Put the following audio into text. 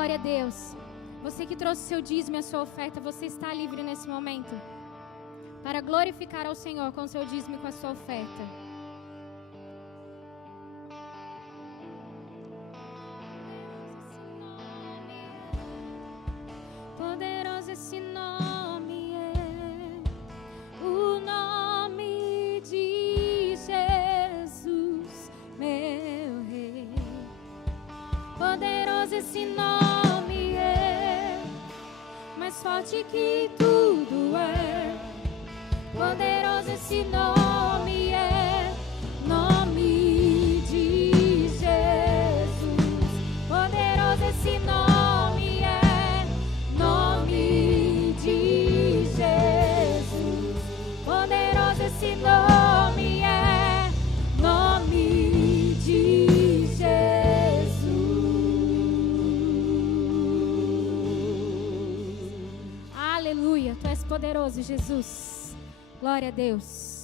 Glória a Deus. Você que trouxe o seu dízimo e a sua oferta, você está livre nesse momento para glorificar ao Senhor com o seu dízimo e com a sua oferta. Poderoso esse nome é, o nome de Jesus, meu Rei. Poderoso esse nome é, mais forte que tudo é. Poderoso esse nome é, nome de Jesus. Poderoso esse nome é, nome de Jesus. Poderoso esse nome é, nome de Jesus. Aleluia, Tu és poderoso, Jesus. Glória a Deus.